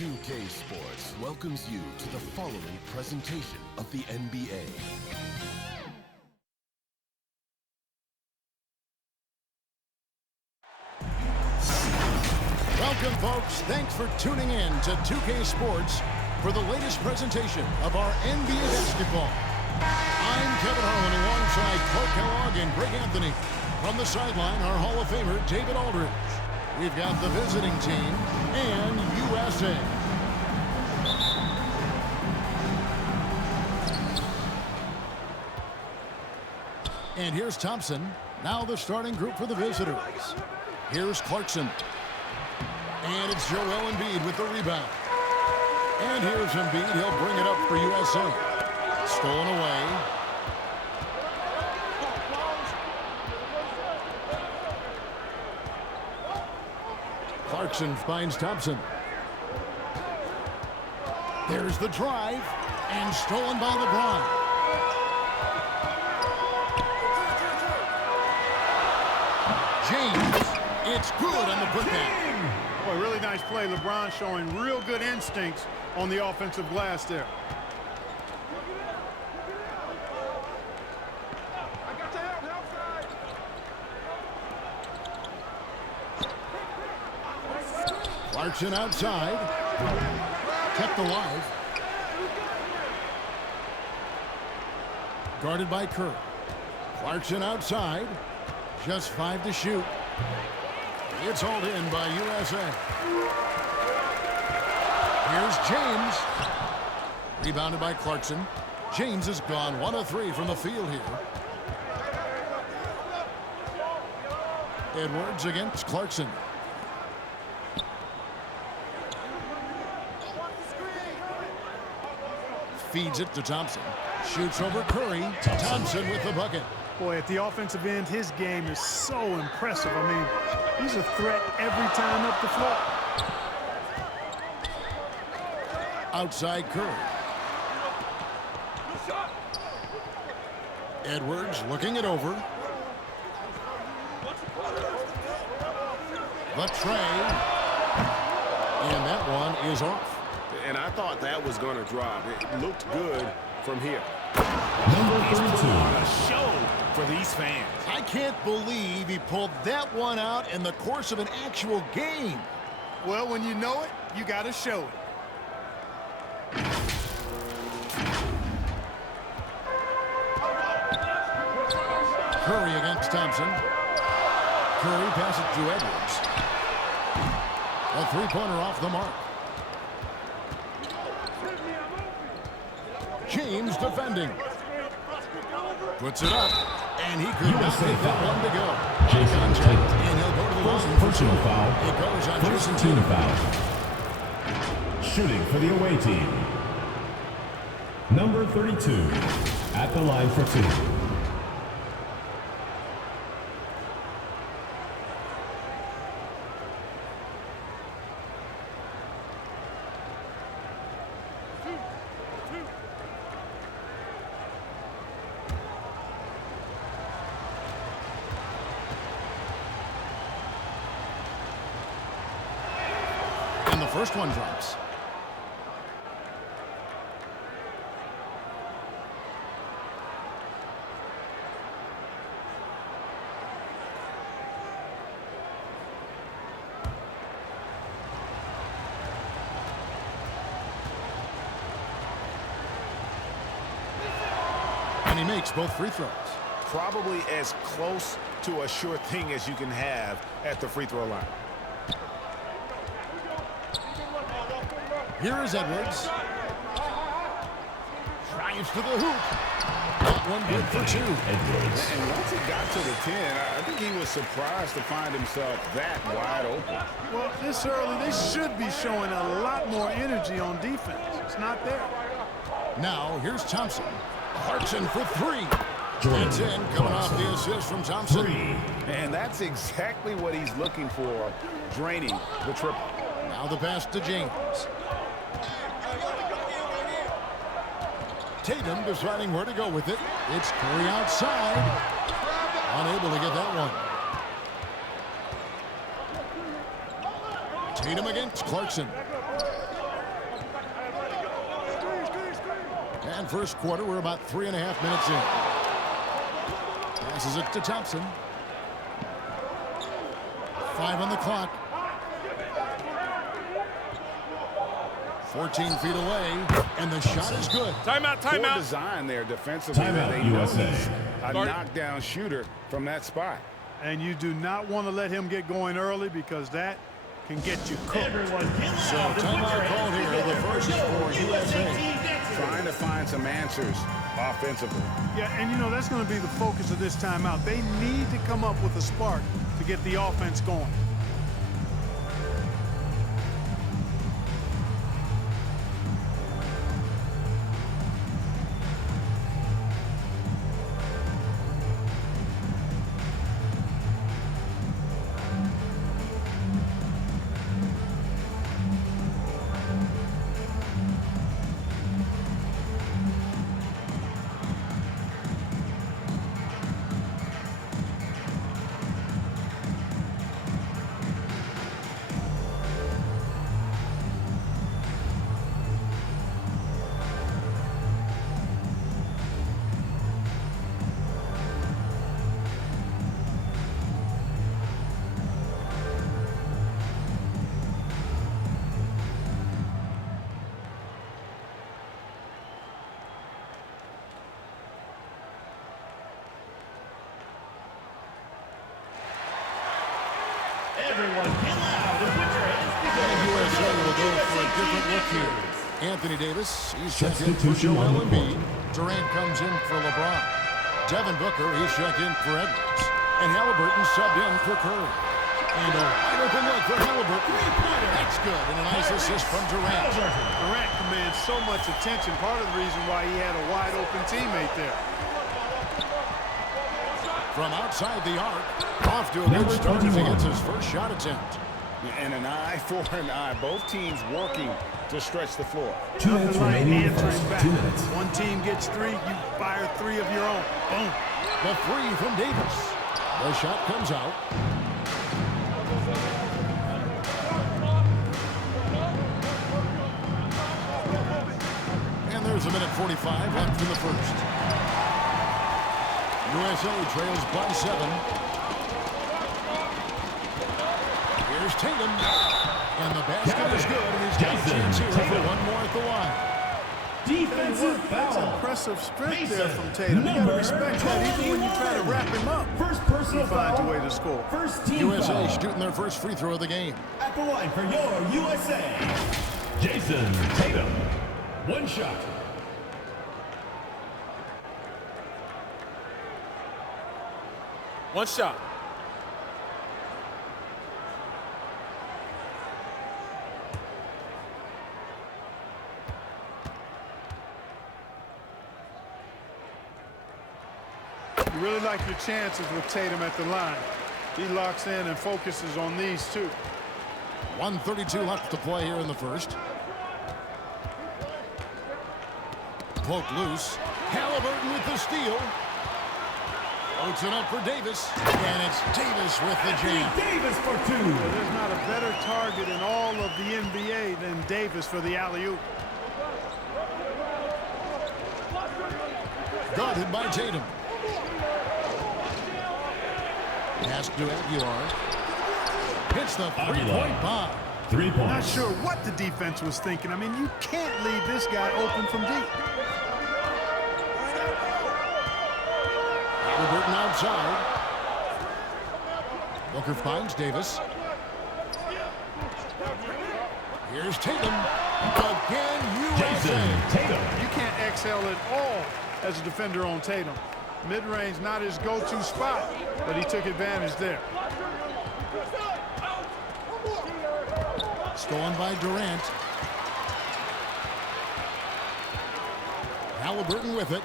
2K Sports welcomes you to the following presentation of the NBA. Welcome, folks. Thanks for tuning in to 2K Sports for the latest presentation of our NBA basketball. I'm Kevin Harlan alongside Clark Kellogg and Greg Anthony. From the sideline, our Hall of Famer, David Aldridge. We've got the visiting team and USA. And here's Thompson. Now the starting group for the visitors. Here's Clarkson. And it's Joel Embiid with the rebound. And here's Embiid. He'll bring it up for USA. Stolen away. Clarkson finds Thompson. There's the drive. And stolen by LeBron. James. It's good on the putback. Boy, really nice play. LeBron showing real good instincts on the offensive glass there. Clarkson outside. Kept alive. Guarded by Kerr. Clarkson outside. Just 5 to shoot. It's hauled in by USA. Here's James. Rebounded by Clarkson. James is gone 1 of 3 from the field here. Edwards against Clarkson. Feeds it to Thompson. Shoots over Curry. Thompson with the bucket. Boy, at the offensive end, his game is so impressive. I mean, he's a threat every time up the floor. Outside Curry. Edwards looking it over. The tray. And that one is off. And I thought that was going to drop. It looked good from here. Number 32. A show for these fans. I can't believe he pulled that one out in the course of an actual game. Well, when you know it, you got to show it. Curry against Thompson. Curry passes to Edwards. A three-pointer off the mark. James defending. Puts it up. And he could not get that one to go. Jason Tatum. And he'll go to the line. Personal foul. It goes on First Jason team Tatum. foul. Shooting for the away team. Number 32. At the line for 2. And the first one drops. And he makes both free throws. Probably as close to a sure thing as you can have at the free throw line. Here is Edwards. Drives to the hoop. That one good for 2. Edwards. And once it got to the 10, I think he was surprised to find himself that wide open. Well, this early, they should be showing a lot more energy on defense. It's not there. Now, here's Thompson. Clarkson for 3. Jordan It's in, coming off the assist from Thompson. 3. And that's exactly what he's looking for, draining the triple. Now the pass to James. Tatum deciding where to go with it. It's Curry outside. Unable to get that one. Tatum against Clarkson. And first quarter, we're about 3.5 minutes in. Passes it to Thompson. 5 on the clock. 14 feet away, and the shot is good. Timeout, timeout. Poor design there defensively. Timeout, they know USA. he's a knockdown shooter from that spot. And you do not want to let him get going early because that can get you cooked. So timeout called here, the first for USA. Trying to find some answers offensively. Yeah, and you know, that's going to be the focus of this timeout. They need to come up with a spark to get the offense going. USA will go for a different look here. Anthony Davis, he's checked in for Substitution on Joel the court. Embiid. Durant comes in for LeBron. Devin Booker, he's checked in for Edwards. And Halliburton subbed in for Curry. And a wide open look for Halliburton. That's good. And a nice assist from Durant. Durant commands so much attention. Part of the reason why he had a wide open teammate there. From outside the arc, off to a good start as he gets his first shot attempt. And an eye for an eye. Both teams working to stretch the floor. 2 minutes remaining in the first. Answering back. 2 minutes. One team gets 3, you fire 3 of your own. Boom. The three from Davis. The shot comes out. And there's a minute 45 left in the first. USA trails by 7. Here's Tatum. And the basket is good, and he's got a chance here for one more at the line. Defensive That's foul. impressive strength there from Tatum. You got to respect that even when you try to wrap him up. First personal He finds a foul. way to score. First team USA foul. shooting their first free throw of the game. At the line for your USA. Jason Tatum. One shot. One shot. You really like your chances with Tatum at the line. He locks in and focuses on these two. 1:32 left to play here in the first. Poked loose. Halliburton with the steal. Floats it up for Davis. And it's Davis with the jam. Davis for 2. There's not a better target in all of the NBA than Davis for the alley-oop. Guarded by Tatum. Pass to Aguilar. Hits the three-point bomb. 3 points. Not sure what the defense was thinking. I mean, you can't leave this guy open from deep. Halliburton outside. Booker finds Davis. Here's Tatum. Again, Jason USA. Tatum. You can't exhale at all as a defender on Tatum. Mid-range, not his go-to spot, but he took advantage there. Stolen by Durant. Halliburton with it.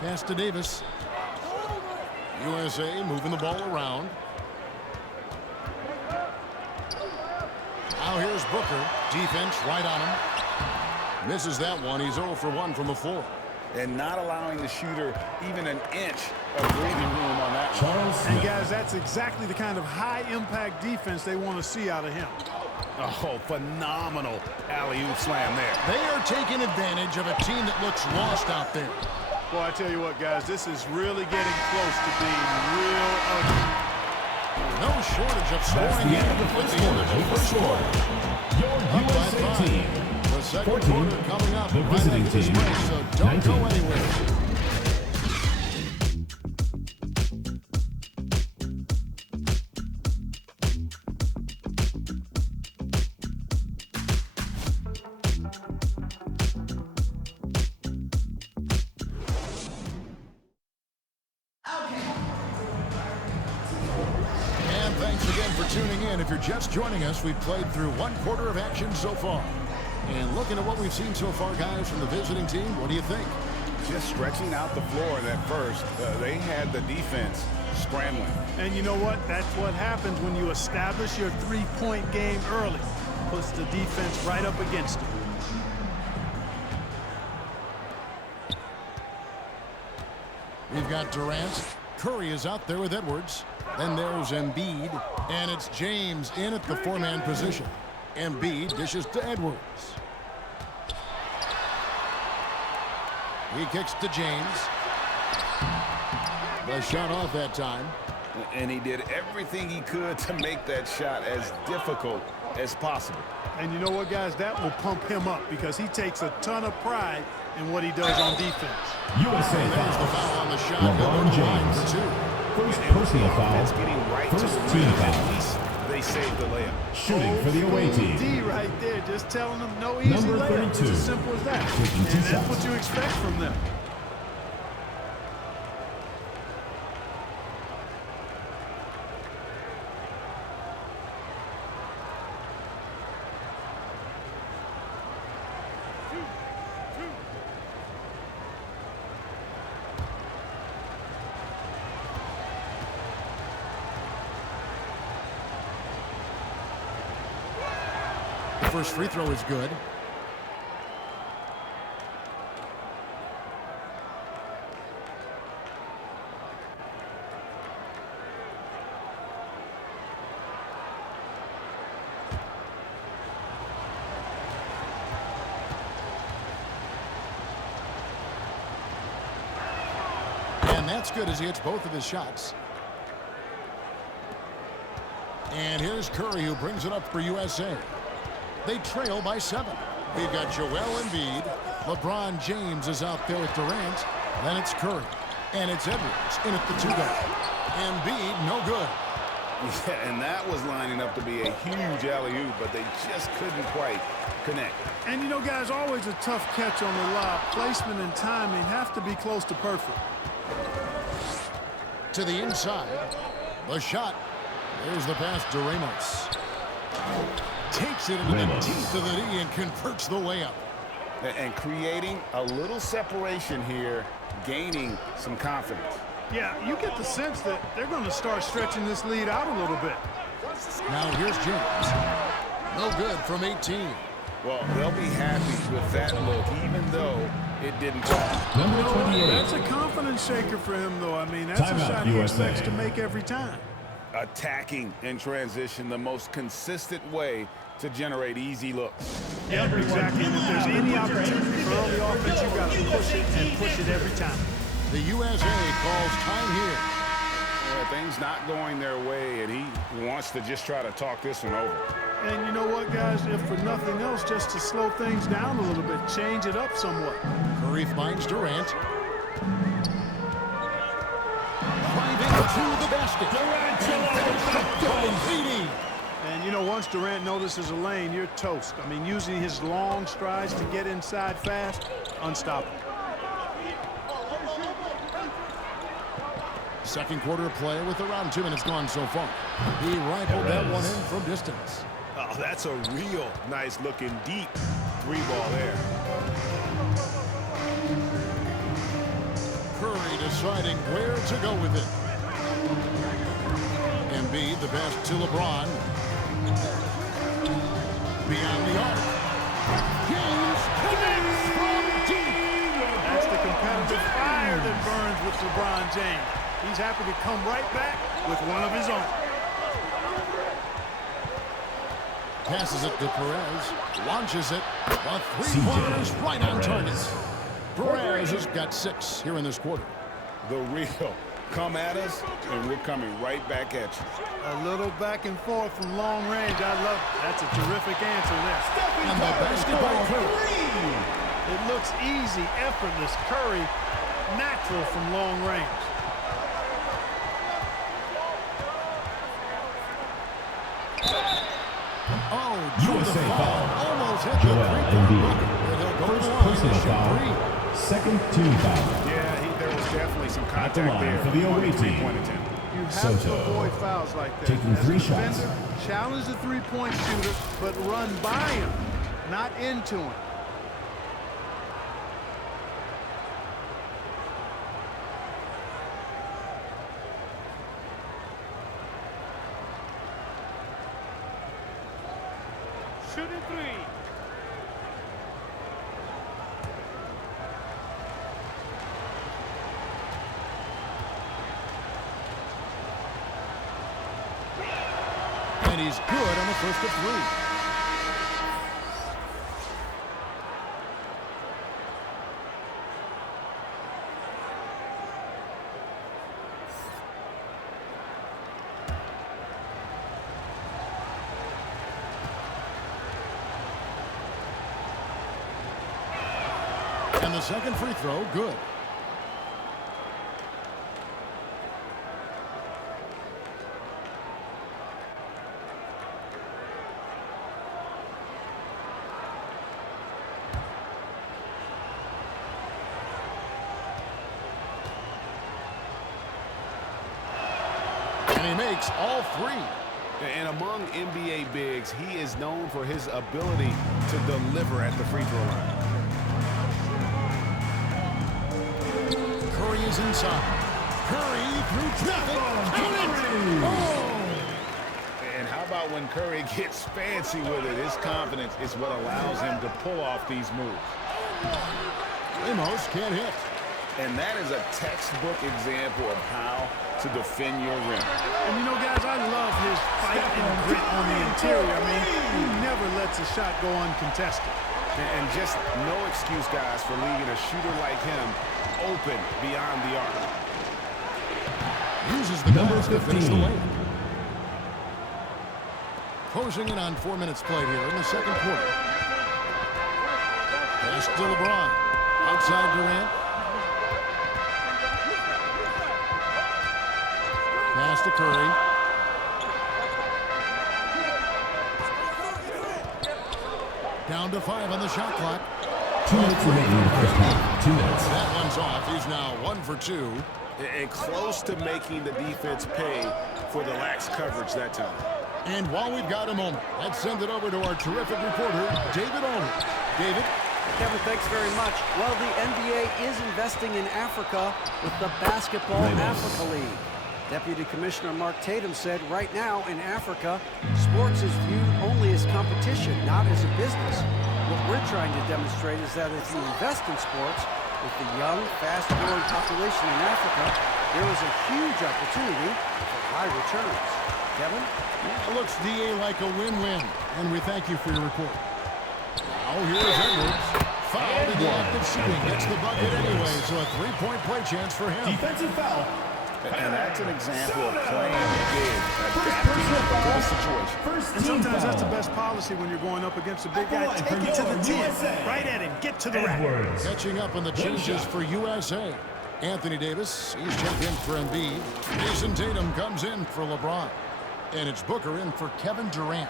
Pass to Davis. USA moving the ball around. Now here's Booker. Defense right on him. Misses that one. He's 0 for 1 from the floor. And not allowing the shooter even an inch of breathing room on that one. Charles And Smith. guys, that's exactly the kind of high-impact defense they want to see out of him. Oh, phenomenal alley-oop slam there. They are taking advantage of a team that looks lost out there. Well, I tell you what, guys, this is really getting close to being real ugly. No shortage of scoring. That's the end of the first quarter. Your USA team. The second 14, quarter coming up. the visiting right after this team, break, so don't 19. go anywhere. If you're just joining us, we've played through one quarter of action so far. And looking at what we've seen so far, guys, from the visiting team, what do you think? Just stretching out the floor that first. They had the defense scrambling. And you know what? That's what happens when you establish your three-point game early. Puts the defense right up against it. We've got Durant. Curry is out there with Edwards. Then there's Embiid, and it's James in at the four-man position. Embiid dishes to Edwards. He kicks to James. The shot off that time. And he did everything he could to make that shot as difficult as possible. And you know what, guys? That will pump him up because he takes a ton of pride in what he does on defense. USA There's the foul. foul on the shot. LeBron He'll go line James. for two. First personal foul. Getting right to First the team rim. foul. At least they saved the layup. Shooting for the away team. D right there, just telling them no easy Number layup. It's 32. as simple as that. Taking And two that's shots. what you expect from them. The first free throw is good. And that's good as he hits both of his shots. And here's Curry, who brings it up for USA. They trail by 7. We've got Joel Embiid. LeBron James is out there with Durant. Then it's Curry. And it's Edwards in at the 2-guard. Embiid, no good. Yeah, and that was lining up to be a huge alley-oop, but they just couldn't quite connect. And you know, guys, always a tough catch on the lob. Placement and timing have to be close to perfect. To the inside. The shot. There's the pass to Ramos. Takes it into the teeth of the knee and converts the layup. And creating a little separation here, gaining some confidence. Yeah, you get the sense that they're going to start stretching this lead out a little bit. Now here's James. No good from 18. Well, they'll be happy with that look, even though it didn't fall. Number 28. That's a confidence shaker for him, though. I mean, that's Timeout, a shot he USA. expects to make every time. Attacking in transition, the most consistent way to generate easy looks. Yep, exactly. And if there's any opportunity for early offense, you've got to push it and push it every time. The USA calls time here. Things not going their way, and he wants to just try to talk this one over. And you know what, guys? If for nothing else, just to slow things down a little bit, change it up somewhat. Curry finds Durant. Driving to the basket. Durant Leading. And you know, once Durant notices a lane, you're toast. I mean, using his long strides to get inside fast, unstoppable. Second quarter play with around 2 minutes gone so far. He rifled that one in from distance. Oh, that's a real nice looking deep three-ball there. Curry deciding where to go with it. Embiid, the pass to LeBron. Beyond the arc. James connects from deep. That's the competitive fire that burns with LeBron James. He's happy to come right back with one of his own. Passes it to Perez. Launches it. A three-pointer is right on target. Perez has got 6 here in this quarter. The real come at us, and we're coming right back at you. A little back and forth from long range. I love it. That's a terrific answer there. And the basketball Three. It looks easy, effortless. Curry, natural from long range. Oh, USA foul. Almost hit the Joel three-point Embiid. bucket. He'll go to First the line to personal shoot foul. 3. Second team foul. Yeah, there was definitely some At the contact line there for the away team. three-point attempt. You have Soto. to avoid fouls like that. Taking As a 3 shots. defender, challenge the three-point shooter, but run by him, not into him. Shooting 3. And he's good on the first of 3. And the second free throw, good. And he makes all 3. And among NBA bigs, he is known for his ability to deliver at the free throw line. Curry is inside. Curry through traffic. And how about when Curry gets fancy with it? His confidence is what allows him to pull off these moves. Ramos can't hit. And that is a textbook example of how to defend your rim. And you know, guys, I love his fight and grit on the interior. I mean, he never lets a shot go uncontested. And just no excuse, guys, for leaving a shooter like him open beyond the arc. Uses the Number pass to finish the 15. layup. Closing in on 4 minutes played here in the second quarter. Pass to LeBron. Outside Durant. Pass to Curry. Down to 5 on the shot clock. 2 minutes remaining in the first half. 2 minutes. That one's off. He's now 1 for 2. And close to making the defense pay for the lax coverage that time. And while we've got a moment, let's send it over to our terrific reporter, David Aldridge. David? Kevin, thanks very much. Well, the NBA is investing in Africa with the Basketball Africa League. Deputy Commissioner Mark Tatum said right now in Africa, sports is viewed only as competition, not as a business. What we're trying to demonstrate is that if you invest in sports, with the young, fast-growing population in Africa, there is a huge opportunity for high returns. Kevin? It looks, DA, like a win-win, and we thank you for your report. Now here's Edwards. Fouled in the act of shooting. Gets the bucket anyway, so a three-point play chance for him. Defensive foul. And that's an example of playing big, adapting to the situation. First And team sometimes that's the foul. best policy when you're going up against a big guy. Line Take for it to the your 10. USA. Right at him. Get to the rack. Edwards. Catching up on the changes for USA. Anthony Davis, he's checked in for Embiid. Jason Tatum comes in for LeBron. And it's Booker in for Kevin Durant.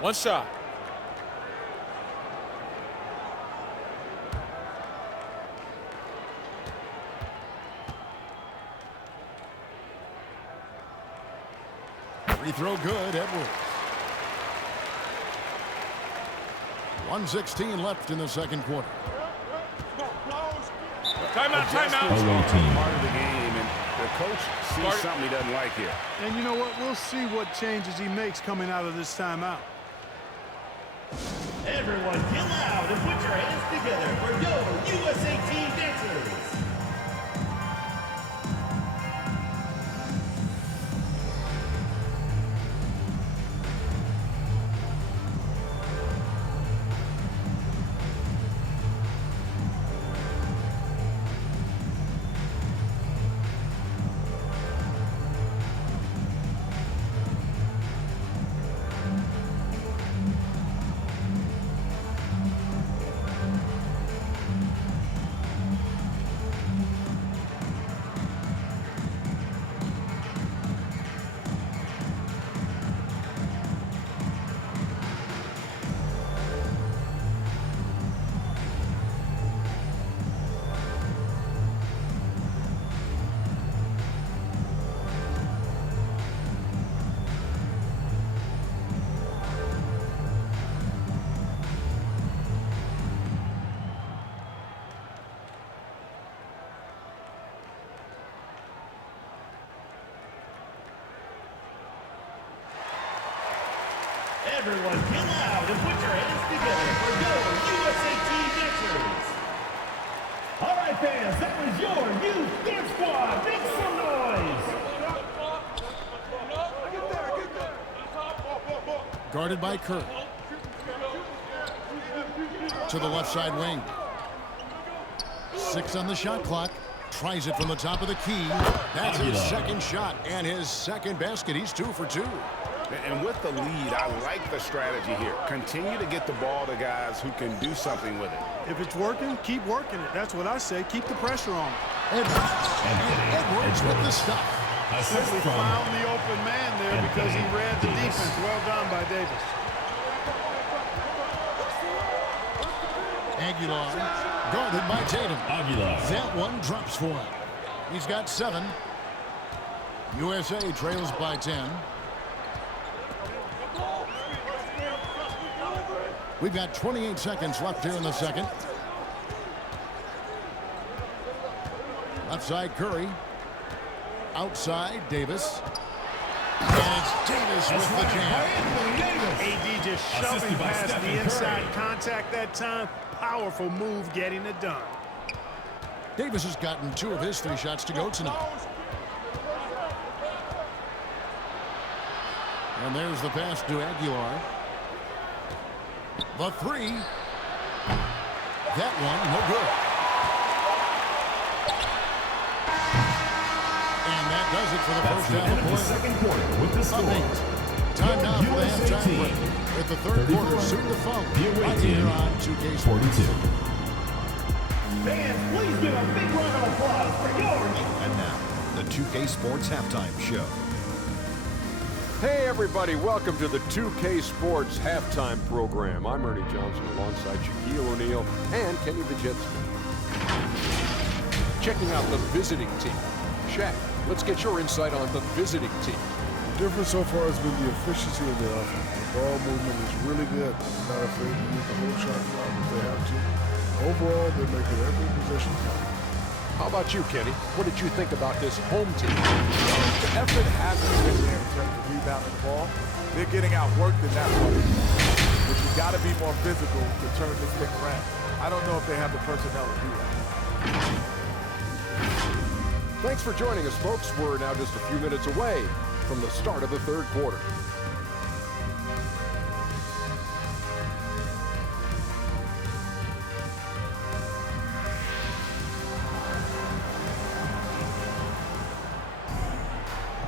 One shot. Free throw good, Edwards. 1:16 left in the second quarter. Timeout, timeout. Away team. Part of the game, and the coach sees something he doesn't like here. And you know what? We'll see what changes he makes coming out of this timeout. Everyone get loud and put your hands together for your USA Team dancers. everyone get loud and put your hands together for your USA Team Mixers. All right, fans, that was your youth dance squad. Make some noise. Guarded by Curry. To the left side wing. 6 on the shot clock. Tries it from the top of the key. That's his second shot and his second basket. He's 2 for 2. And with the lead, I like the strategy here. Continue to get the ball to guys who can do something with it. If it's working, keep working it. That's what I say. Keep the pressure on. Edwards with the stuff. Simply found the open man there because he read the defense. Well done by Davis. Aguilar guarded by Tatum. That one drops for him. He's got 7. USA trails by 10. We've got 28 seconds left here in the second. Left side Curry. Outside Davis. And it's Davis with the jam. AD just shoving past the inside contact that time. Powerful move getting it done. Davis has gotten 2 of his 3 shots to go tonight. And there's the pass to Aguilar. The 3. That one, no good. And that does it for the first half of play. Second quarter with the score. Time now for the halftime break. With the third quarter soon to follow. Right here on 2K Sports. Fans, please give a big round of applause for your... And now, the 2K Sports Halftime Show. Hey everybody, welcome to the 2K Sports Halftime Program. I'm Ernie Johnson alongside Shaquille O'Neal and Kenny the Jetson. Checking out the visiting team. Shaq, let's get your insight on the visiting team. The difference so far has been the efficiency of the offense. The ball movement is really good. They're not afraid to use the whole shot clock if they have to. Overall, they're making every possession count. How about you, Kenny? What did you think about this home team? The effort hasn't been there in terms of rebounding the ball. They're getting outworked in that part. But you got to be more physical to turn this thing around. I don't know if they have the personnel to do that. Thanks for joining us, folks. We're now just a few minutes away from the start of the third quarter.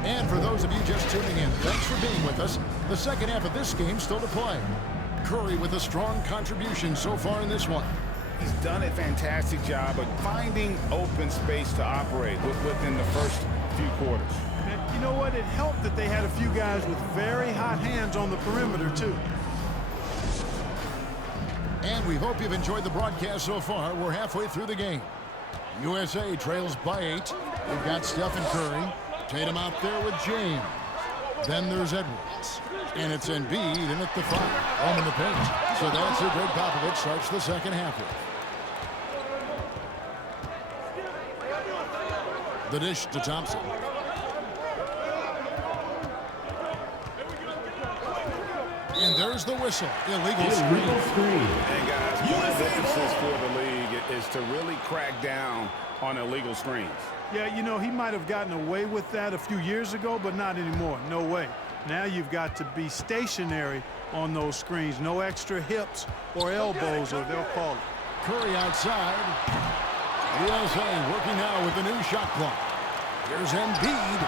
And for those of you just tuning in, thanks for being with us. The second half of this game still to play. Curry with a strong contribution so far in this one. He's done a fantastic job of finding open space to operate within the first few quarters. And you know what? It helped that they had a few guys with very hot hands on the perimeter, too. And we hope you've enjoyed the broadcast so far. We're halfway through the game. USA trails by 8. We've got Stephen Curry. Tatum out there with James. Then there's Edwards. And it's Embiid in at the 5. Home in the paint. So that's who Greg Popovich starts the second half with. The dish to Thompson. And there's the whistle. Illegal screen. And guys, one of the emphasis for the league is to really crack down on illegal screens. Yeah, you know, he might have gotten away with that a few years ago, but not anymore. No way. Now you've got to be stationary on those screens. No extra hips or elbows, or they'll call it. Curry outside. USA working now with the new shot clock. Here's Embiid.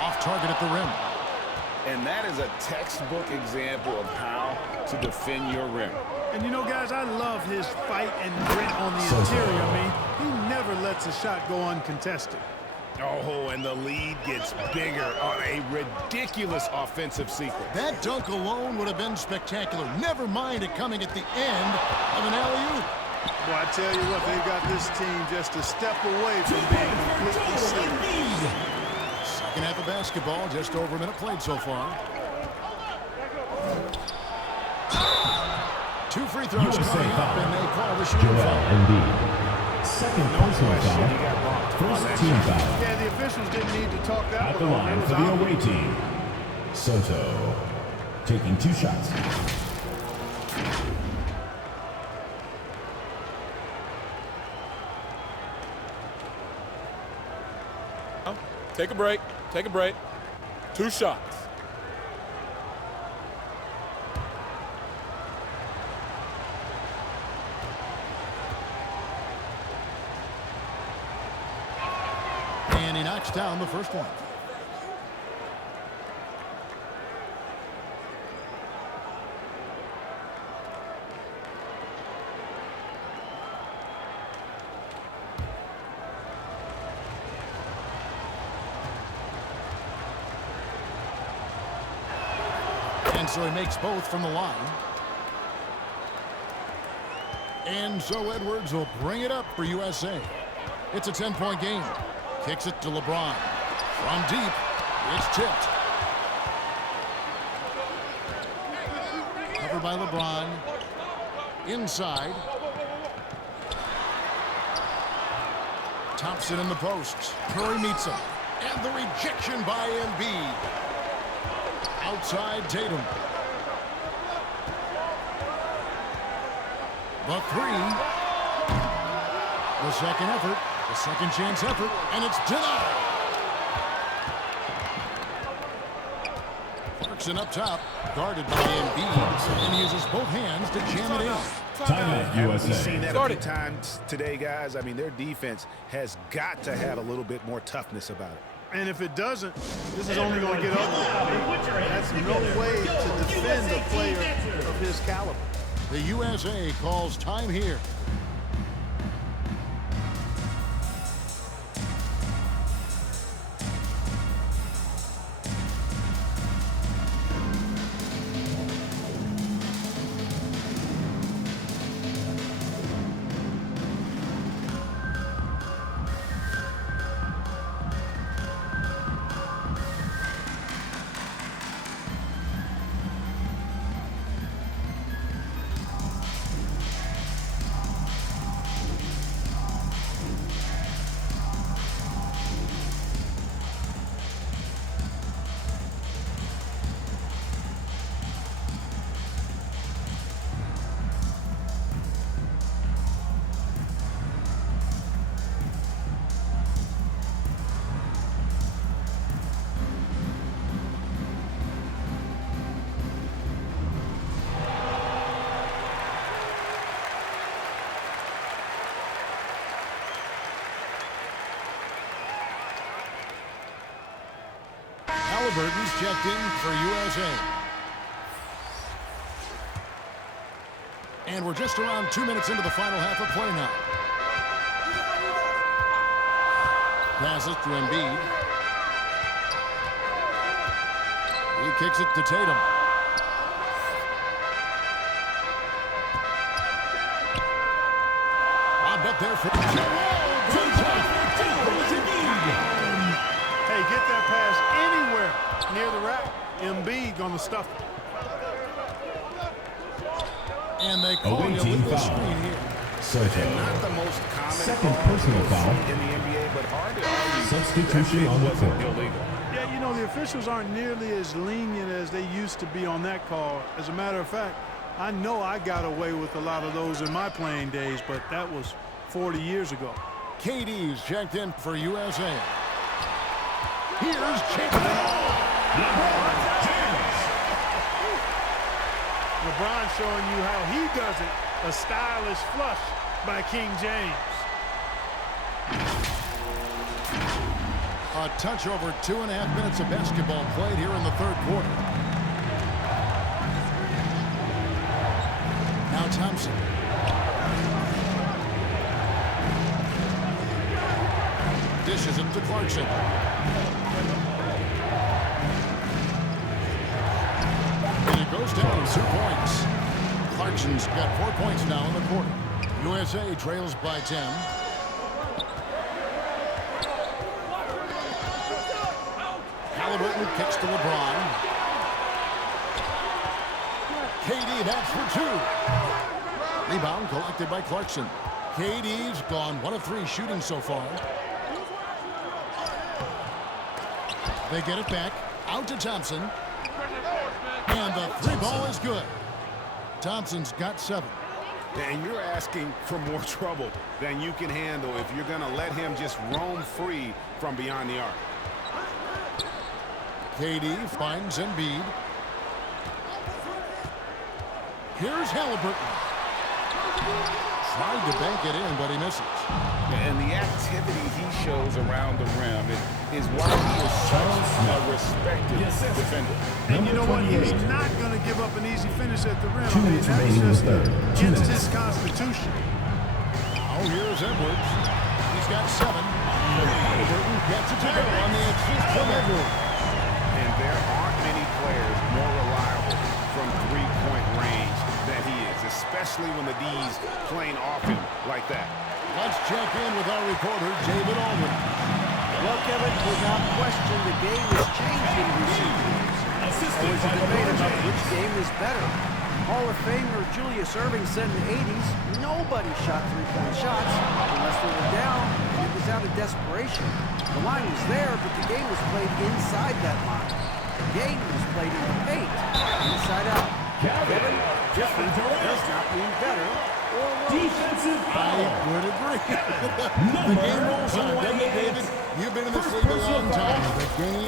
Off target at the rim. And that is a textbook example of how to defend your rim. And you know, guys, I love his fight and grit on the interior. I mean, he never lets a shot go uncontested. Oh, and the lead gets bigger on a ridiculous offensive sequence. That dunk alone would have been spectacular. Never mind it coming at the end of an alley-oop. Well, I tell you what, they've got this team just a step away from being completely sealed. Second half of basketball, just over a minute played so far. 2 free throws coming up, and they call the shooting foul. Second personal foul. First team foul. Yeah, the officials didn't need to talk that At the line for the away team, Soto. taking 2 shots. Take a break. Take a break. 2 shots. And he knocks down the first one. And so he makes both from the line. And so Edwards will bring it up for USA. It's a 10-point game. Kicks it to LeBron. From deep, it's tipped. Covered by LeBron. Inside. Thompson in the post. Curry meets him. And the rejection by Embiid. Outside Tatum. The 3. The second effort. The second chance effort. And it's denied. Clarkson up top. Guarded by Embiid. And he uses both hands to jam it in. Timeout, USA. We've seen that a few times today, guys. I mean, their defense has got to have a little bit more toughness about it. And if it doesn't, this is only going to get ugly. That's no way to defend a player of his caliber. The USA calls time here. Halliburton's checked in for USA. And we're just around 2 minutes into the final half of play now. Passes to Embiid. He kicks it to Tatum. I bet there for Hey, get that pass anywhere near the rack. Embiid gonna stuff it. And they call him with the screen here. And not the most common Second personal foul in the NBA, but hard to argue. Substitution on the court. Illegal. Yeah, you know, the officials aren't nearly as lenient as they used to be on that call. As a matter of fact, I know I got away with a lot of those in my playing days, but that was 40 years ago. KD's checked in for USA. Here's LeBron showing you how he does it. A stylish flush by King James. A touch over 2.5 minutes of basketball played here in the third quarter. Now Thompson. Dishes it to Clarkson. And it goes down 2 points. Clarkson's got 4 points now in the quarter. USA trails by 10. Halliburton kicks to LeBron. KD, that's for 2. Rebound collected by Clarkson. KD's gone 1 of 3 shooting so far. They get it back. Out to Thompson. And the three ball is good. Thompson's got 7. And you're asking for more trouble than you can handle if you're going to let him just roam free from beyond the arc. KD finds Embiid. Here's Halliburton. Tried to bank it in, but he misses. And the activity he shows around the rim is why he is such a respected defender. And you know what? He's not going to give up an easy finish at the rim. I mean, that's just against his constitution. Oh, here's Edwards. He's got 7. Halliburton gets it to go on the assist from Edwards. And there aren't many players more reliable from three-point range than he is, especially when the D's playing off him like that. Let's check in with our reporter, David Aldridge. Well, Kevin, without question, the game is changing recent years. Always a debate about which game is better. Hall of Famer Julius Erving said in the 80s, nobody shot three-point shots unless they were down, and it was out of desperation. The line was there, but the game was played inside that line. The game was played in the paint, inside out. Kevin, different does not mean better or worse. Defensive foul. I would agree. The game rolls on, doesn't it, David? You've been in this league a long time. The game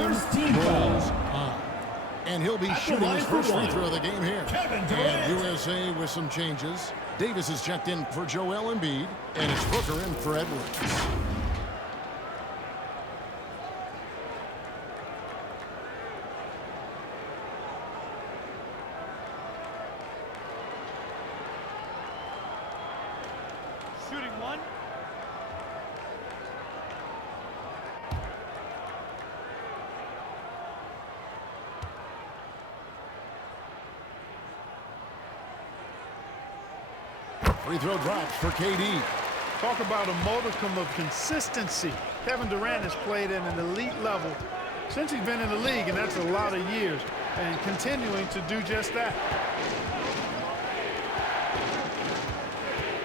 rolls on. And he'll be shooting his first free throw of the game here. And USA with some changes. Davis is checked in for Joel Embiid, and it's Booker in for Edwards. Shooting one. Free throw drops for KD. Talk about a modicum of consistency. Kevin Durant has played at an elite level since he's been in the league, and that's a lot of years, and continuing to do just that.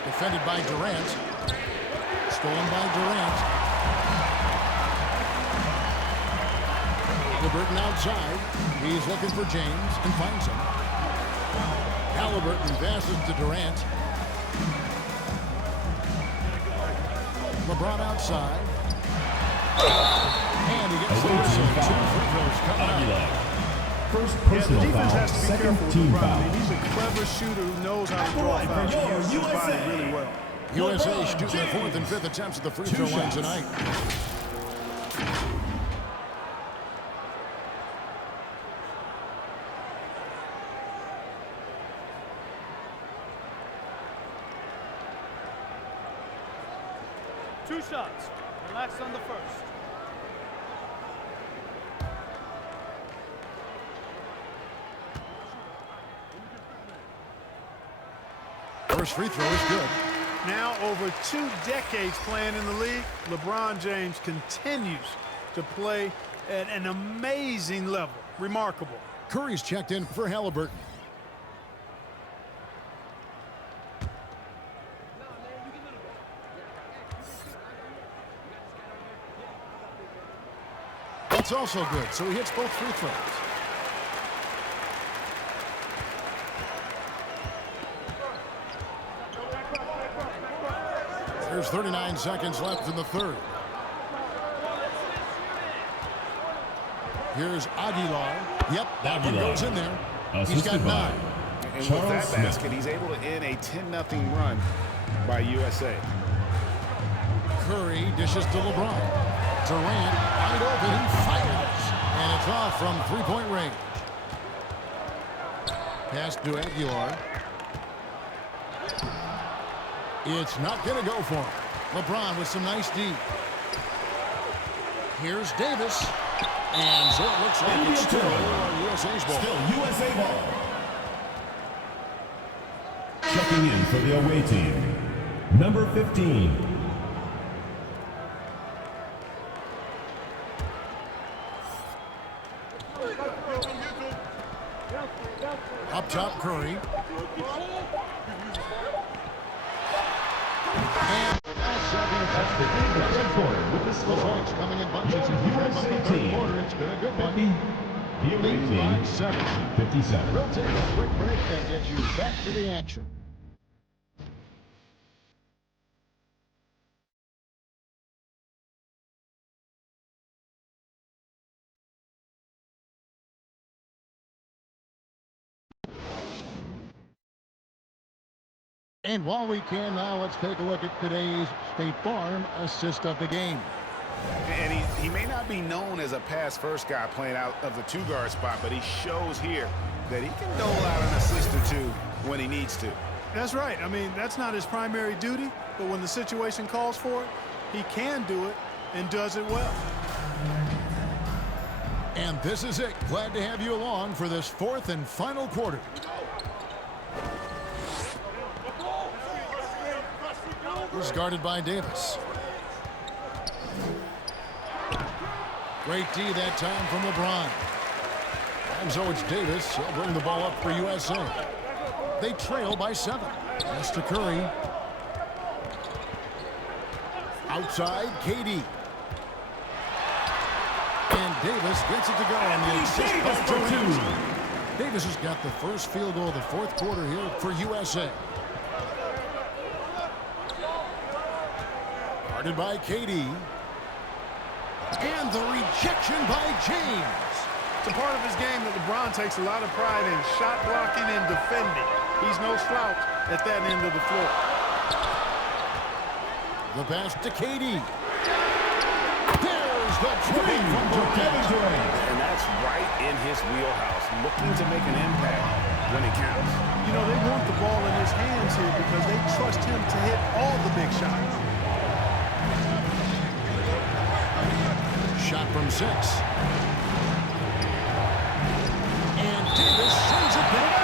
Defended by Durant. Stolen by Durant. Halliburton outside. He's looking for James and finds him. Halliburton passes to Durant. LeBron outside. And he gets the whistle. 2 free throws coming up. First personal the defense foul, has to be second careful with team LeBron. foul. I mean, he's a clever shooter who knows how to draw fouls. He uses his body really well. USA shooting their 4th and 5th attempts at the free throw line tonight. Two shots. Relax on the first. First free throw is good. Now, over 2 decades playing in the league, LeBron James continues to play at an amazing level. Remarkable. Curry's checked in for Halliburton. That's also good, so he hits both free throws. There's 39 seconds left in the third. Here's Aguilar. Yep, that one goes in there. He's got 9. And with that basket, he's able to end a 10-0 run by USA. Curry dishes to LeBron. Durant, wide open, he fires. And it's off from three-point range. Pass to Aguilar. It's not going to go for him. LeBron with some nice D. Here's Davis. And so it looks like it's still USA's ball. Still USA ball. Checking in for the away team, number 15. Up top, Curry. And the points coming in bunches. If you have up the third quarter, it's been a good one. Fielding team 57. We'll take a quick break and get you back to the action. And while we can now, let's take a look at today's State Farm assist of the game. And he may not be known as a pass-first guy playing out of the two-guard spot, but he shows here that he can dole out an assist or two when he needs to. That's right. I mean, that's not his primary duty, but when the situation calls for it, he can do it and does it well. And this is it. Glad to have you along for this fourth and final quarter. He's guarded by Davis. Great D that time from LeBron. And so it's Davis. He'll bring the ball up for USA. They trail by 7. Pass to Curry. Outside, KD. And Davis gets it to go. And the assist by Jones. Davis has got the first field goal of the fourth quarter here for USA. Guarded by KD. And the rejection by James. It's a part of his game that LeBron takes a lot of pride in, shot blocking and defending. He's no slouch at that end of the floor. The pass to KD. There's the three from Durant. And that's right in his wheelhouse, looking to make an impact when it counts. You know, they want the ball in his hands here because they trust him to hit all the big shots. Shot from 6. And Davis sends it back.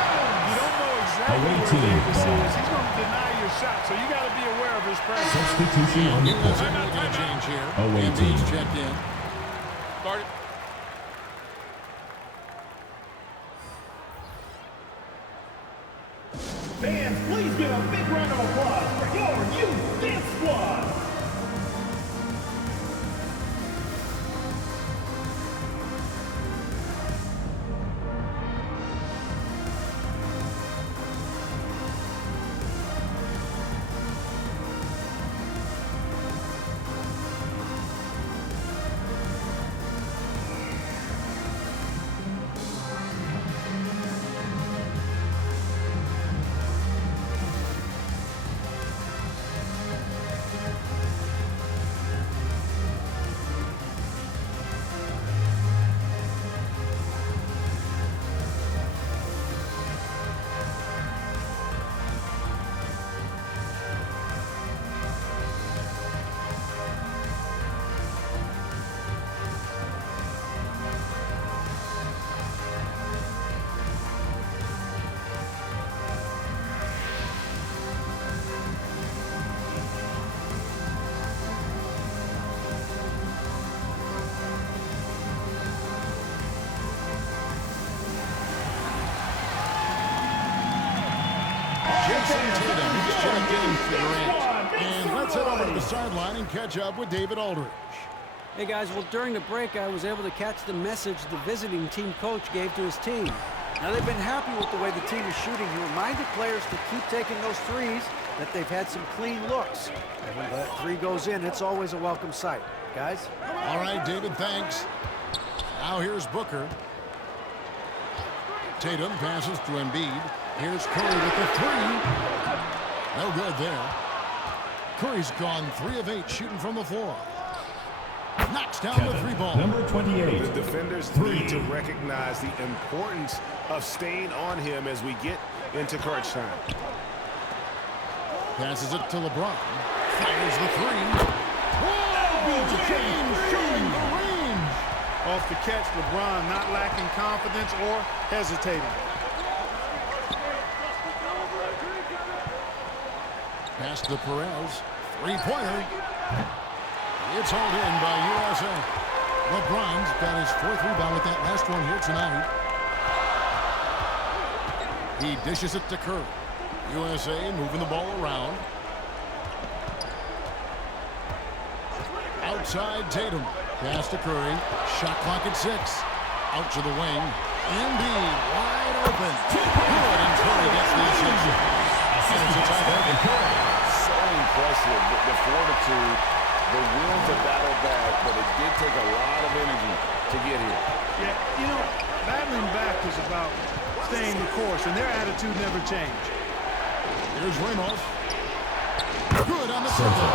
You don't know exactly where Davis is. He's going to deny your shot, so you got to be aware of his presence. Substitution on the court. Making a change here. Away team. Checked in. Guard it. Fans, please give a big round of applause for your youth dance squad. And let's head over to the sideline and catch up with David Aldridge. Hey guys, well during the break I was able to catch the message the visiting team coach gave to his team. Now they've been happy with the way the team is shooting. He reminded players to keep taking those threes, that they've had some clean looks. And when that three goes in, it's always a welcome sight. Guys? All right, David, thanks. Now here's Booker. Tatum passes to Embiid. Here's Curry with the three. No good there. Curry's gone 3 of 8 shooting from the floor. Knocks down the three ball. Number 28. The defenders need to recognize the importance of staying on him as we get into crunch time. Passes it to LeBron. Fires the three. Whoa! James showing the range. Off the catch, LeBron not lacking confidence or hesitating. Pass to Perez. Three-pointer. It's hauled in by USA. LeBron's got his 4th rebound with that last one here tonight. He dishes it to Curry. USA moving the ball around. Outside Tatum. Pass to Curry. Shot clock at 6. Out to the wing. Embiid wide open. Good until he gets the assist. And it's a tie-break. So impressive. The fortitude, the will to battle back, but it did take a lot of energy to get here. Yeah, you know, battling back is about staying the course, and their attitude never changed. Here's Ramos. Good on the triple.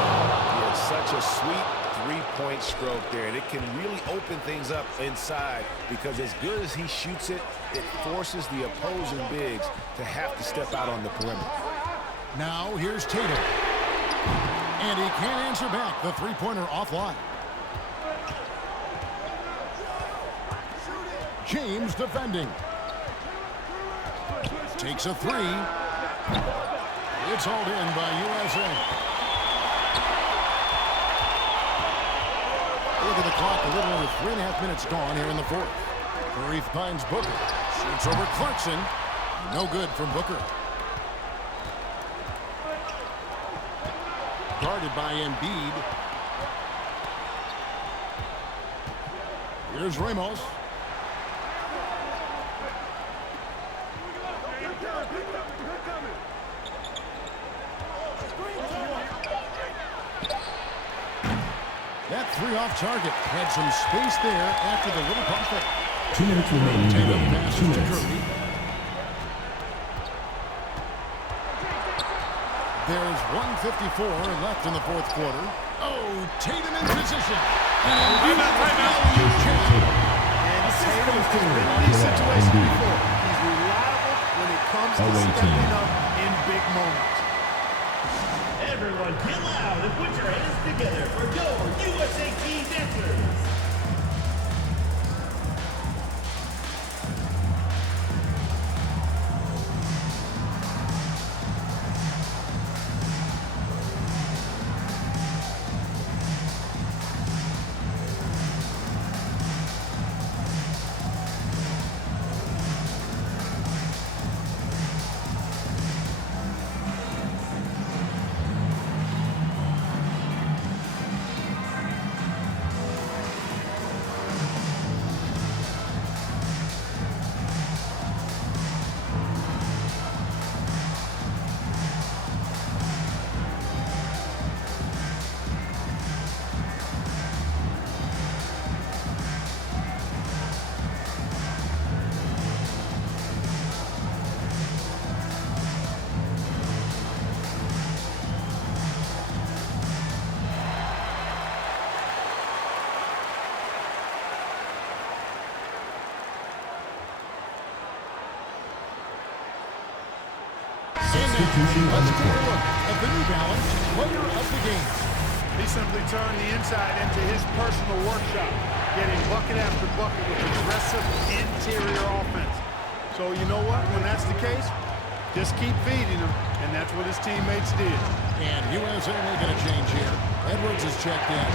He had such a sweet three-point stroke there, and it can really open things up inside because as good as he shoots it, it forces the opposing bigs to have to step out on the perimeter. Now here's Tatum. And he can't answer back. The three-pointer offline. James defending. Takes a three. It's hauled in by USA. Look at the clock. A little over 3.5 minutes gone here in the fourth. Curry finds Booker. Shoots over Clarkson. No good from Booker. Guarded by Embiid. Here's Ramos. That three off target had some space there after the little pump fake. 2 minutes remaining in the game. 2 minutes. There's 1:54 left in the fourth quarter. Oh, Tatum in position. And Tatum's been in these situations before. He's reliable when it comes to stepping up in big moments. Everyone get loud and put your hands together for your USA Team dancers. Let's take a look at the New Balance player of the game. He simply turned the inside into his personal workshop, getting bucket after bucket with aggressive interior offense. So you know what? When that's the case, just keep feeding him, and that's what his teammates did. And USA making a change here. Edwards is checked in.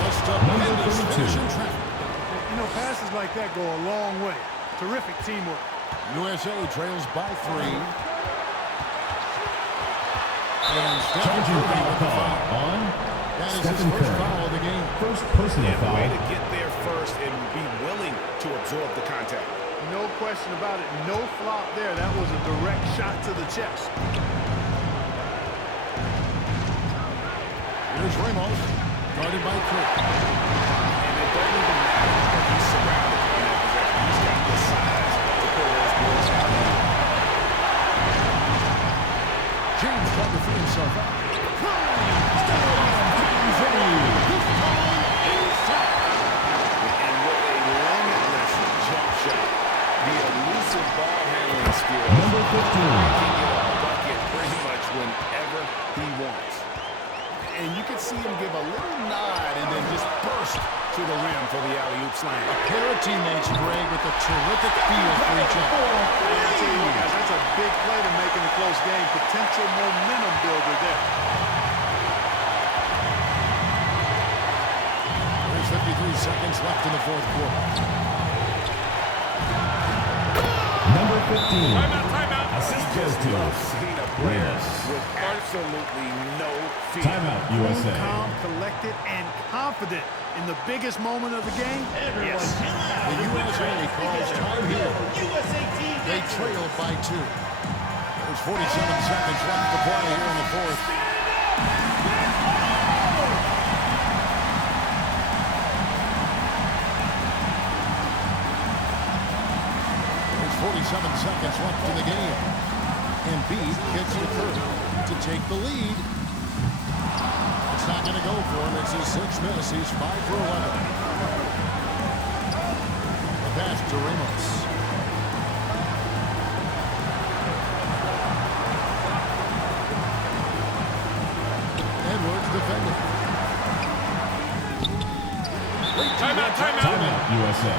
Just a tremendous finish in traffic. You know, passes like that go a long way. Terrific teamwork. USA trails by 3. And Stephen Curry with the foul. That is his first foul of the game. First personal foul. Way to get there first and be willing to absorb the contact. No question about it. No flop there. That was a direct shot to the chest. Here's Ramos, guarded by Curry. And it doesn't even matter that he's surrounded in that possession. He's got the size to pull those balls out. James tried to free himself out. And with a limitless jump shot, the elusive ball handling skills, Number 15. He can get a bucket pretty much whenever he wants. And you can see him give a little nod and then just burst to the rim for the alley-oop slam. A pair of teammates, Greg, with a terrific feel for each other. I tell you what, guys, that's a big play to make in a close game. Potential momentum builder there. There's 53 seconds left in the fourth quarter. Number 15. Timeout. Assist goes to Seen a player with absolutely no fear. Timeout, USA. Calm, collected, and confident in the biggest moment of the game? Yes. The USA calls time here. They trailed by 2. There's 47 seconds left to play here in the fourth. There's 47 seconds left in the game. Embiid gets the curve to take the lead. It's not going to go for him. It's his 6th miss. He's 5 for 11. The pass to Ramos. Edwards defending. Timeout, USA.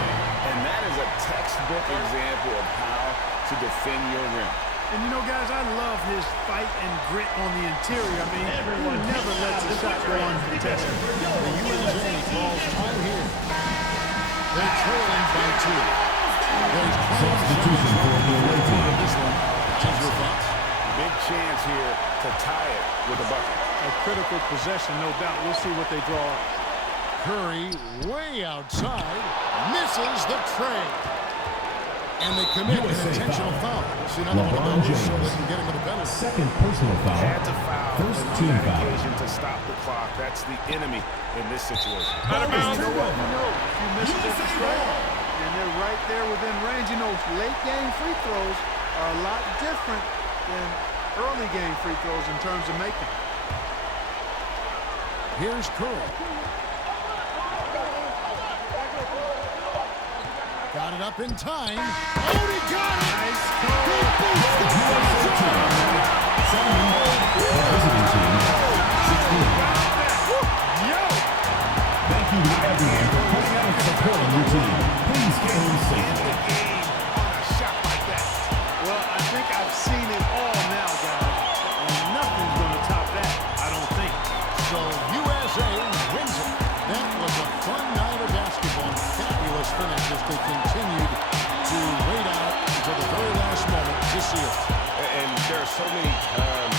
And that is a textbook example of how to defend your rim. And you know, guys, I love his fight and grit on the interior. I mean, he never lets a shot go uncontested. The USA calls time here. They're trailing by 2. There's Substitution for the away team. This one. Change your thoughts. Big chance here to tie it with a bucket. A critical possession, no doubt. We'll see what they draw. Curry way outside. Misses the tray. And they commit an intentional foul. See another one of those so they can get him to the penalty. Second personal foul. Had to foul. First team foul. Occasion to stop the clock. That's the enemy in this situation. Out of bounds. You know what? If you miss this strike, and they're right there within range. You know, late game free throws are a lot different than early game free throws in terms of making. Here's Curry. Got it up in time. Oh, he got it! Nice call. Thank you to everyone for coming out and supporting your team. Please get home safely. Well, I think I've seen it all now, guys. And nothing's going to top that, I don't think. So USA wins it. That was a fun night of basketball. Fabulous finish as they continued to wait out until the very last moment to see it. And there are so many times